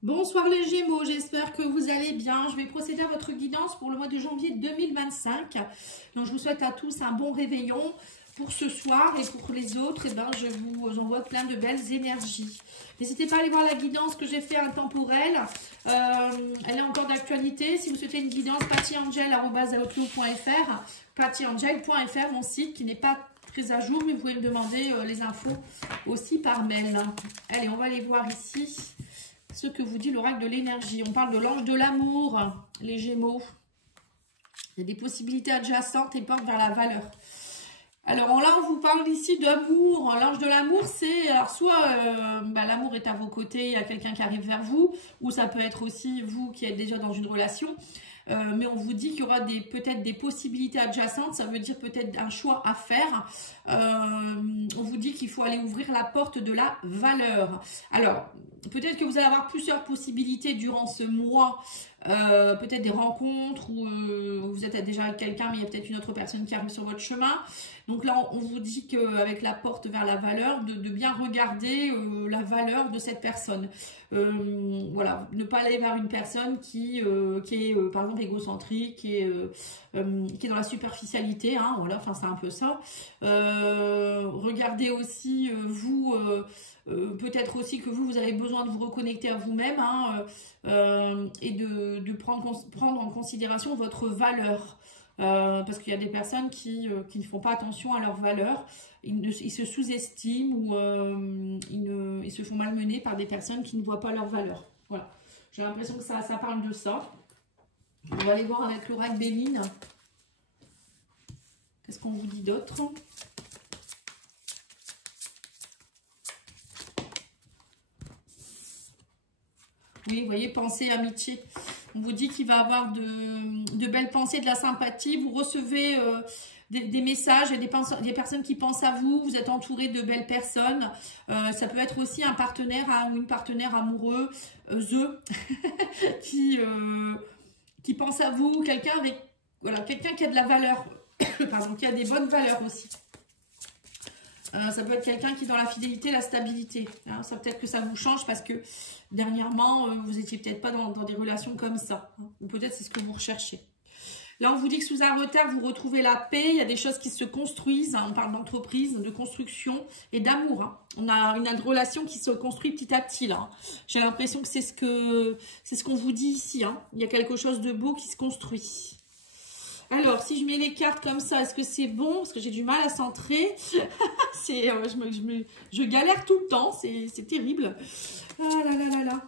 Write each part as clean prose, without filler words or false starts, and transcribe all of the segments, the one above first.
Bonsoir les Gémeaux, j'espère que vous allez bien. Je vais procéder à votre guidance pour le mois de janvier 2025. Donc je vous souhaite à tous un bon réveillon pour ce soir et pour les autres. Et ben, je vous envoie plein de belles énergies. N'hésitez pas à aller voir la guidance que j'ai fait intemporelle. Elle est encore d'actualité. Si vous souhaitez une guidance, pattyangel@outlook.fr, pattyangel.fr, mon site qui n'est pas très à jour, mais vous pouvez me demander les infos aussi par mail. Allez, on va aller voir ici ce que vous dit l'oracle de l'énergie. On parle de l'ange de l'amour, les Gémeaux. Il y a des possibilités adjacentes et portent vers la valeur. Alors là, on vous parle ici d'amour. L'ange de l'amour, c'est soit l'amour est à vos côtés, il y a quelqu'un qui arrive vers vous, ou ça peut être aussi vous qui êtes déjà dans une relation. Mais on vous dit qu'il y aura peut-être des possibilités adjacentes, ça veut dire peut-être un choix à faire. On vous dit qu'il faut aller ouvrir la porte de la valeur. Alors, peut-être que vous allez avoir plusieurs possibilités durant ce mois, peut-être des rencontres où vous êtes déjà avec quelqu'un, mais il y a peut-être une autre personne qui arrive sur votre chemin. Donc là, on vous dit qu'avec la porte vers la valeur, de bien regarder la valeur de cette personne. Voilà, ne pas aller vers une personne qui est par exemple égocentrique, qui est dans la superficialité, hein, voilà, enfin c'est un peu ça. Regardez aussi vous, peut-être aussi que vous avez besoin de vous reconnecter à vous-même, hein, et de prendre en considération votre valeur. Parce qu'il y a des personnes qui ne font pas attention à leur valeur, ils se sous-estiment ou ils se font malmener par des personnes qui ne voient pas leur valeur. Voilà, j'ai l'impression que ça parle de ça. On va aller voir avec l'oracle Béline. Qu'est-ce qu'on vous dit d'autre? Oui, vous voyez, pensée, amitié. On vous dit qu'il va avoir de belles pensées, de la sympathie. Vous recevez des messages, il y a des personnes qui pensent à vous. Vous êtes entouré de belles personnes. Ça peut être aussi un partenaire ou une partenaire amoureux, qui pense à vous. Quelqu'un avec, voilà, quelqu'un qui a de la valeur, pardon, qui a des bonnes valeurs aussi. Ça peut être quelqu'un qui est dans la fidélité, la stabilité. Hein, ça peut-être que ça vous change parce que dernièrement, vous n'étiez peut-être pas dans des relations comme ça. Hein, ou peut-être c'est ce que vous recherchez. Là, on vous dit que sous un retard, vous retrouvez la paix. Il y a des choses qui se construisent. Hein, on parle d'entreprise, de construction et d'amour. Hein. On a une relation qui se construit petit à petit. Là. J'ai l'impression que c'est ce qu'on vous dit ici. Hein. Il y a quelque chose de beau qui se construit. Alors, si je mets les cartes comme ça, est-ce que c'est bon? Parce que j'ai du mal à centrer. Je galère tout le temps. C'est terrible. Ah là là là là.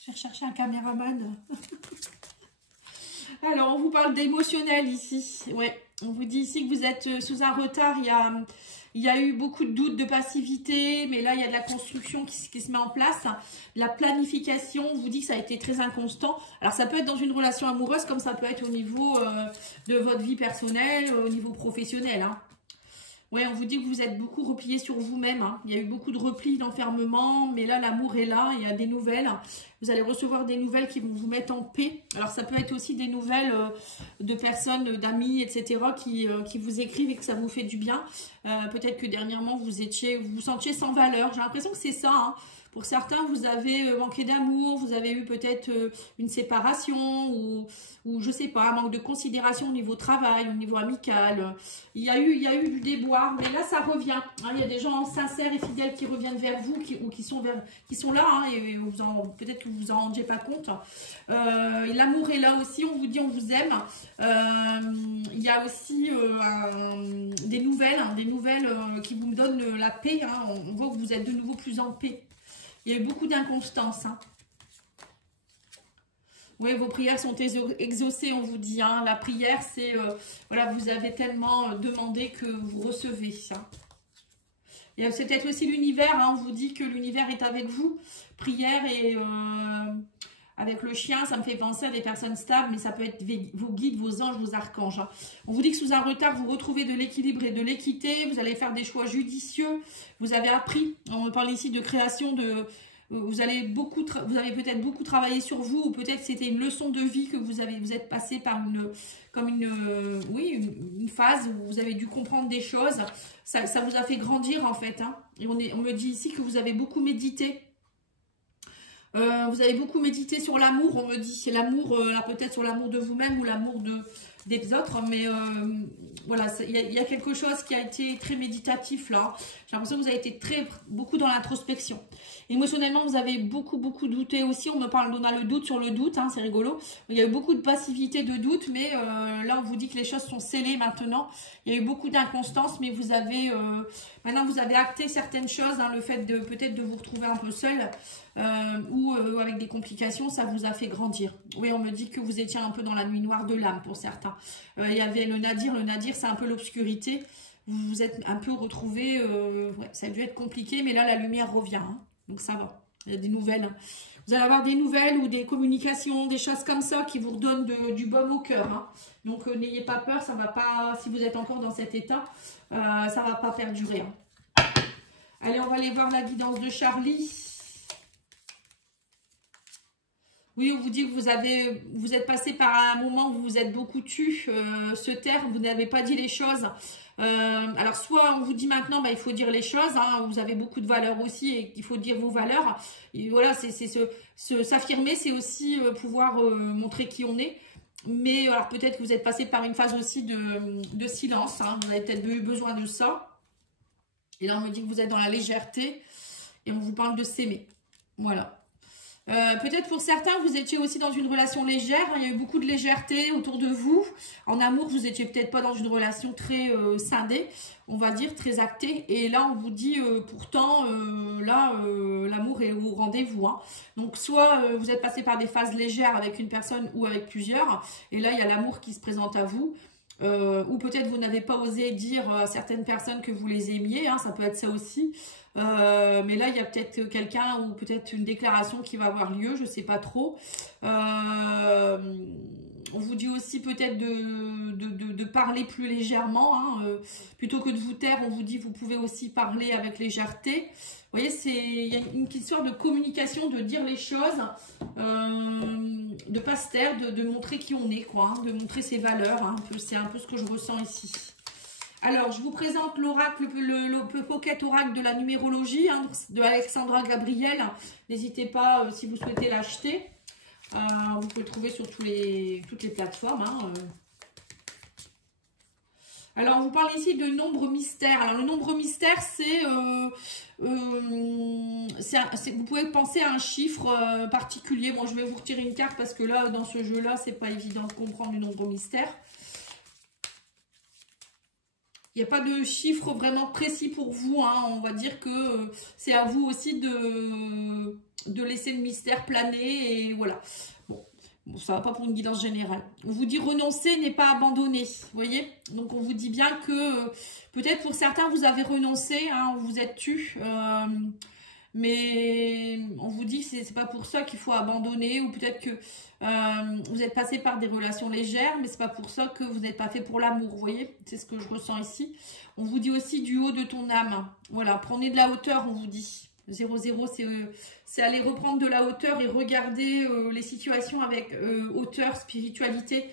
Je vais rechercher un caméraman. Alors, on vous parle d'émotionnel ici. Ouais, on vous dit ici que vous êtes sous un retard. Il y a eu beaucoup de doutes, de passivité, mais là, il y a de la construction qui se met en place. La planification, on vous dit que ça a été très inconstant. Alors, ça peut être dans une relation amoureuse, comme ça peut être au niveau de votre vie personnelle, au niveau professionnel. Hein. Oui, on vous dit que vous êtes beaucoup replié sur vous-même. Hein. Il y a eu beaucoup de replis, d'enfermement, mais là, l'amour est là. Il y a des nouvelles. Vous allez recevoir des nouvelles qui vont vous mettre en paix. Alors, ça peut être aussi des nouvelles de personnes, d'amis, etc., qui vous écrivent et que ça vous fait du bien. Peut-être que dernièrement, vous vous sentiez sans valeur. J'ai l'impression que c'est ça. Hein. Pour certains, vous avez manqué d'amour, vous avez eu peut-être une séparation ou je sais pas, un manque de considération au niveau travail, au niveau amical. Il y a eu du déboire, mais là, ça revient. Hein. Il y a des gens sincères et fidèles qui reviennent vers vous ou qui sont là, hein, et peut-être que vous vous en rendiez pas compte. L'amour est là aussi, on vous dit on vous aime. Il y a aussi des nouvelles qui vous donnent la paix. Hein. On voit que vous êtes de nouveau plus en paix. Il y a eu beaucoup d'inconstance. Hein. Oui, vos prières sont exaucées, on vous dit. Hein. La prière, c'est, voilà, vous avez tellement demandé que vous recevez. Hein. Et c'est peut-être aussi l'univers. Hein. On vous dit que l'univers est avec vous. Prière et avec le chien, ça me fait penser à des personnes stables, mais ça peut être vos guides, vos anges, vos archanges. Hein. On vous dit que sous un retard, vous retrouvez de l'équilibre et de l'équité. Vous allez faire des choix judicieux. Vous avez appris. On me parle ici de création de... Vous avez peut-être beaucoup travaillé sur vous, ou peut-être c'était une leçon de vie que vous êtes passé par une phase où vous avez dû comprendre des choses. Ça vous a fait grandir en fait. Hein. Et on me dit ici que vous avez beaucoup médité. Vous avez beaucoup médité sur l'amour, on me dit. C'est l'amour, là peut-être sur l'amour de vous-même ou l'amour des autres. Mais voilà, il y a quelque chose qui a été très méditatif là. J'ai l'impression que vous avez été beaucoup dans l'introspection. Émotionnellement, vous avez beaucoup douté aussi. On a le doute sur le doute, hein, c'est rigolo. Il y a eu beaucoup de passivité, de doute, mais là on vous dit que les choses sont scellées maintenant. Il y a eu beaucoup d'inconstance, mais vous avez maintenant vous avez acté certaines choses, hein, le fait de peut-être de vous retrouver un peu seul ou avec des complications, ça vous a fait grandir. Oui, on me dit que vous étiez un peu dans la nuit noire de l'âme pour certains. Il y avait le nadir c'est un peu l'obscurité. Vous vous êtes un peu retrouvé, ouais, ça a dû être compliqué, mais là la lumière revient, hein, donc ça va. Il y a des nouvelles. Vous allez avoir des nouvelles ou des communications, des choses comme ça qui vous redonnent du baume au cœur. Hein. Donc n'ayez pas peur, ça va pas, si vous êtes encore dans cet état, ça va pas perdurer. Hein. Allez, on va aller voir la guidance de Charlie. Oui, on vous dit que vous êtes passé par un moment où vous vous êtes beaucoup tu, se taire, vous n'avez pas dit les choses. Alors, soit on vous dit maintenant, bah, il faut dire les choses, hein, vous avez beaucoup de valeurs aussi et il faut dire vos valeurs. Et voilà, c'est s'affirmer, c'est aussi pouvoir montrer qui on est. Mais alors, peut-être que vous êtes passé par une phase aussi de silence, hein, vous avez peut-être eu besoin de ça. Et là, on me dit que vous êtes dans la légèreté et on vous parle de s'aimer. Voilà. Peut-être pour certains, vous étiez aussi dans une relation légère, hein, il y a eu beaucoup de légèreté autour de vous. En amour, vous étiez peut-être pas dans une relation très scindée, on va dire, très actée. Et là, on vous dit pourtant, l'amour est au rendez-vous. Hein. Donc, soit vous êtes passé par des phases légères avec une personne ou avec plusieurs. Et là, il y a l'amour qui se présente à vous. Ou peut-être vous n'avez pas osé dire à certaines personnes que vous les aimiez, hein, ça peut être ça aussi. Mais là, il y a peut-être quelqu'un ou peut-être une déclaration qui va avoir lieu, je ne sais pas trop. On vous dit aussi peut-être de parler plus légèrement. Hein, plutôt que de vous taire, on vous dit vous pouvez aussi parler avec légèreté. Vous voyez, il y a une histoire de communication, de dire les choses, de ne pas se taire, de montrer qui on est, quoi, hein, de montrer ses valeurs. Hein, c'est un peu ce que je ressens ici. Alors, je vous présente l'oracle, le Pocket Oracle de la numérologie, hein, de Alexandra Gabriel. N'hésitez pas, si vous souhaitez l'acheter. Vous pouvez le trouver sur toutes les plateformes. Hein, Alors, on vous parle ici de nombre mystère. Alors, le nombre mystère, vous pouvez penser à un chiffre particulier. Bon, je vais vous retirer une carte parce que là, dans ce jeu-là, c'est pas évident de comprendre le nombre mystère. Il n'y a pas de chiffre vraiment précis pour vous. Hein. On va dire que c'est à vous aussi de laisser le mystère planer. Et voilà. Bon, ça ne va pas pour une guidance générale. On vous dit renoncer n'est pas abandonner. Vous voyez? Donc, on vous dit bien que peut-être pour certains, vous avez renoncé. Hein, vous êtes tu. Mais on vous dit que ce n'est pas pour ça qu'il faut abandonner. Ou peut-être que vous êtes passé par des relations légères, mais ce n'est pas pour ça que vous n'êtes pas fait pour l'amour. Vous voyez? C'est ce que je ressens ici. On vous dit aussi du haut de ton âme. Voilà, prenez de la hauteur, on vous dit. 0,0, c'est aller reprendre de la hauteur et regarder les situations avec hauteur, spiritualité.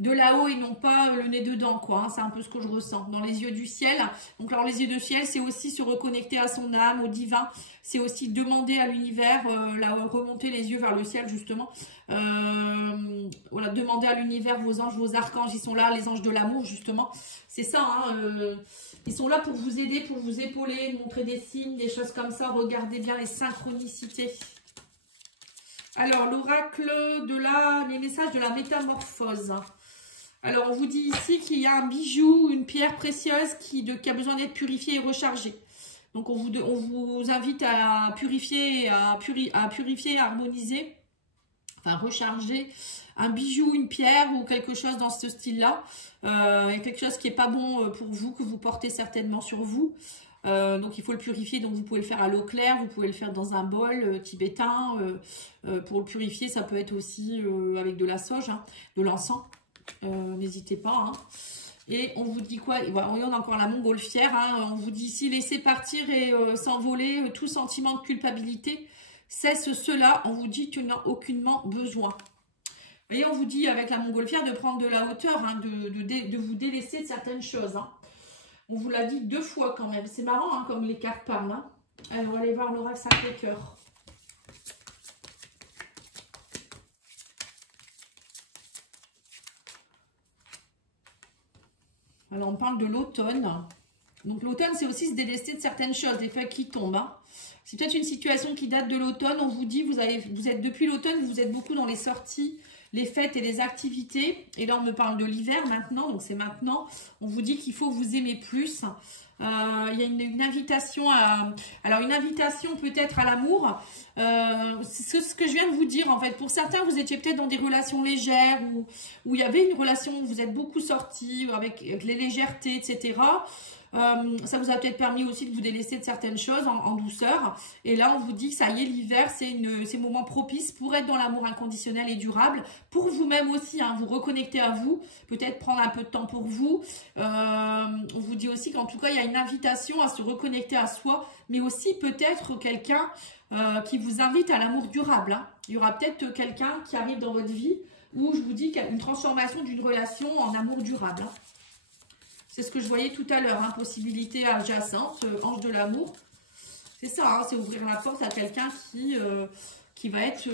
De là-haut et non pas le nez dedans, quoi. Hein, c'est un peu ce que je ressens dans les yeux du ciel. Donc, alors, les yeux du ciel, c'est aussi se reconnecter à son âme, au divin. C'est aussi demander à l'univers, remonter les yeux vers le ciel, justement. Voilà, demander à l'univers, vos anges, vos archanges, ils sont là, les anges de l'amour, justement. C'est ça, hein, ils sont là pour vous aider, pour vous épauler, montrer des signes, des choses comme ça. Regardez bien les synchronicités. Alors, l'oracle les messages de la métamorphose. Alors, on vous dit ici qu'il y a un bijou, une pierre précieuse qui a besoin d'être purifiée et rechargée. Donc, on vous invite à purifier, harmoniser, enfin recharger un bijou, une pierre ou quelque chose dans ce style-là. Quelque chose qui n'est pas bon pour vous, que vous portez certainement sur vous. Donc il faut le purifier, donc vous pouvez le faire à l'eau claire, vous pouvez le faire dans un bol tibétain. Pour le purifier, ça peut être aussi avec de la sauge, hein, de l'encens. N'hésitez pas. Hein. Et on vous dit quoi? Voilà, on a encore la montgolfière. Hein. On vous dit ici, laissez partir et s'envoler tout sentiment de culpabilité. Cesse cela, on vous dit que tu n'as aucunement besoin. Et on vous dit avec la montgolfière de prendre de la hauteur, hein, de vous délaisser de certaines choses. Hein. On vous l'a dit 2 fois quand même. C'est marrant hein, comme les cartes parlent. Hein. Alors, on va aller voir l'oracle Sacré-Cœur. Alors, on parle de l'automne. Donc, l'automne, c'est aussi se délester de certaines choses, des feuilles qui tombent. Hein. C'est peut-être une situation qui date de l'automne. On vous dit, vous êtes depuis l'automne, vous êtes beaucoup dans les sorties, les fêtes et les activités. Et là, on me parle de l'hiver maintenant. Donc, c'est maintenant. On vous dit qu'il faut vous aimer plus. Il y a une invitation à... Alors, une invitation peut-être à l'amour. C'est ce que je viens de vous dire, en fait. Pour certains, vous étiez peut-être dans des relations légères où il y avait une relation où vous êtes beaucoup sortis avec les légèretés, etc. Ça vous a peut-être permis aussi de vous délaisser de certaines choses en douceur. Et là, on vous dit que ça y est, l'hiver, c'est moment propice pour être dans l'amour inconditionnel et durable. Pour vous-même aussi, hein, vous reconnecter à vous. Peut-être prendre un peu de temps pour vous. On vous dit aussi qu'en tout cas, il y a une invitation à se reconnecter à soi. Mais aussi peut-être quelqu'un qui vous invite à l'amour durable. Hein. Il y aura peut-être quelqu'un qui arrive dans votre vie où je vous dis qu'il y a une transformation d'une relation en amour durable. Hein. C'est ce que je voyais tout à l'heure, hein, possibilité adjacente, ange de l'amour. C'est ça, hein, c'est ouvrir la porte à quelqu'un qui va être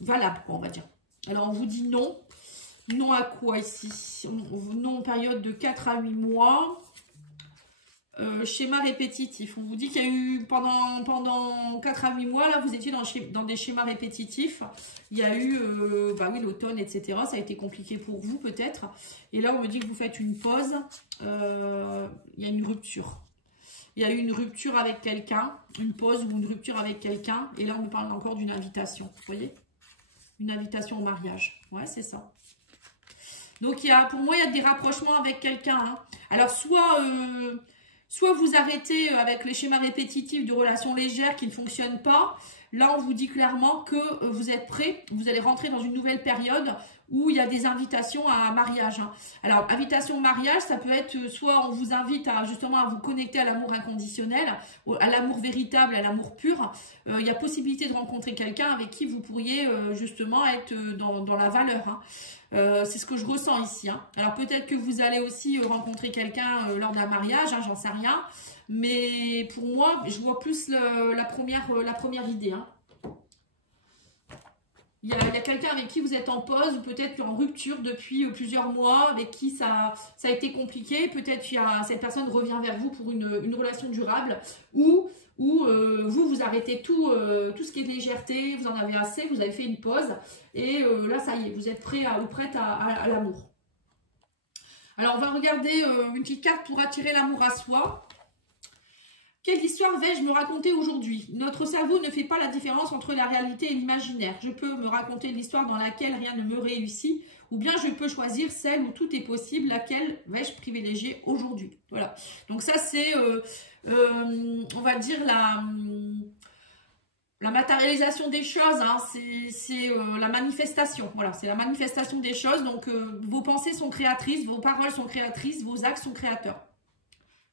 valable, on va dire. Alors, on vous dit non. Non à quoi ici? Non, période de 4 à 8 mois. Schéma répétitif. On vous dit qu'il y a eu pendant 4 à 8 mois, là, vous étiez dans des schémas répétitifs. Il y a eu, bah oui, l'automne, etc. Ça a été compliqué pour vous, peut-être. Et là, on me dit que vous faites une pause. Il y a une rupture. Il y a eu une rupture avec quelqu'un, une pause ou une rupture avec quelqu'un. Et là, on me parle encore d'une invitation. Vous voyez? Une invitation au mariage. Ouais, c'est ça. Donc, pour moi, il y a des rapprochements avec quelqu'un. Hein. Alors, soit vous arrêtez avec les schémas répétitifs de relations légères qui ne fonctionnent pas. Là, on vous dit clairement que vous êtes prêts. Vous allez rentrer dans une nouvelle période où il y a des invitations à un mariage. Hein. Alors, invitation au mariage, ça peut être soit on vous invite justement à vous connecter à l'amour inconditionnel, à l'amour véritable, à l'amour pur. Il y a possibilité de rencontrer quelqu'un avec qui vous pourriez justement être dans la valeur. Hein. C'est ce que je ressens ici. Hein. Alors peut-être que vous allez aussi rencontrer quelqu'un lors d'un mariage, hein, j'en sais rien. Mais pour moi, je vois plus la première idée. Hein. Il y a quelqu'un avec qui vous êtes en pause, ou peut-être en rupture depuis plusieurs mois, avec qui ça a été compliqué. Peut-être que cette personne revient vers vous pour une relation durable, ou vous arrêtez tout ce qui est légèreté, vous en avez assez, vous avez fait une pause, et là, ça y est, vous êtes prêt ou prête à l'amour. Alors, on va regarder une petite carte pour attirer l'amour à soi. Quelle histoire vais-je me raconter aujourd'hui? Notre cerveau ne fait pas la différence entre la réalité et l'imaginaire. Je peux me raconter l'histoire dans laquelle rien ne me réussit, ou bien je peux choisir celle où tout est possible. Laquelle vais-je privilégier aujourd'hui? Voilà. Donc ça, c'est, on va dire, la matérialisation des choses. Hein. C'est la manifestation. Voilà, c'est la manifestation des choses. Donc, vos pensées sont créatrices, vos paroles sont créatrices, vos actes sont créateurs.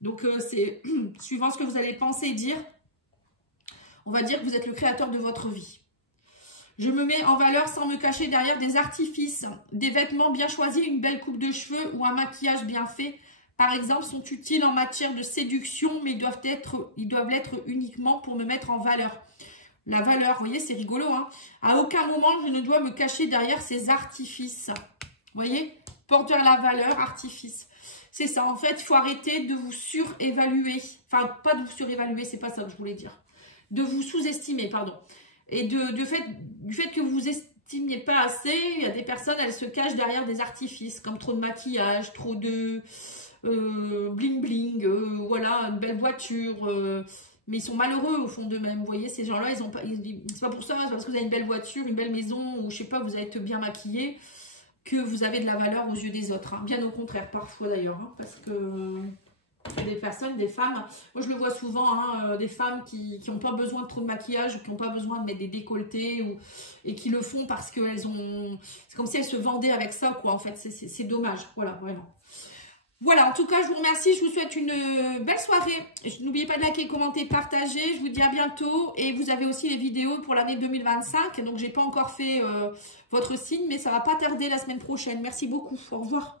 Donc, c'est suivant ce que vous allez penser et dire, on va dire que vous êtes le créateur de votre vie. Je me mets en valeur sans me cacher derrière des artifices. Des vêtements bien choisis, une belle coupe de cheveux ou un maquillage bien fait, par exemple, sont utiles en matière de séduction, mais ils doivent l'être uniquement pour me mettre en valeur. La valeur, vous voyez, c'est rigolo. Hein. À aucun moment, je ne dois me cacher derrière ces artifices. Vous voyez, porte vers la valeur, artifice. C'est ça, en fait, il faut arrêter de vous surévaluer. Enfin, pas de vous surévaluer, c'est pas ça que je voulais dire. De vous sous-estimer, pardon. Et du fait que vous vous estimiez pas assez, il y a des personnes, elles se cachent derrière des artifices, comme trop de maquillage, trop de bling-bling, voilà, une belle voiture. Mais ils sont malheureux au fond d'eux-mêmes. Vous voyez, ces gens-là, c'est pas pour ça, c'est parce que vous avez une belle voiture, une belle maison, ou je sais pas, vous allez être bien maquillé, que vous avez de la valeur aux yeux des autres. Hein. Bien au contraire, parfois d'ailleurs. Hein, parce que des personnes, des femmes, moi je le vois souvent, hein, des femmes qui n'ont pas besoin de trop de maquillage, ou qui n'ont pas besoin de mettre des décolletés, et qui le font parce qu'elles ont... C'est comme si elles se vendaient avec ça, quoi, en fait. C'est dommage, voilà, vraiment. Voilà, en tout cas, je vous remercie. Je vous souhaite une belle soirée. N'oubliez pas de liker, commenter, partager. Je vous dis à bientôt. Et vous avez aussi les vidéos pour l'année 2025. Donc, j'ai pas encore fait votre signe, mais ça va pas tarder la semaine prochaine. Merci beaucoup. Au revoir.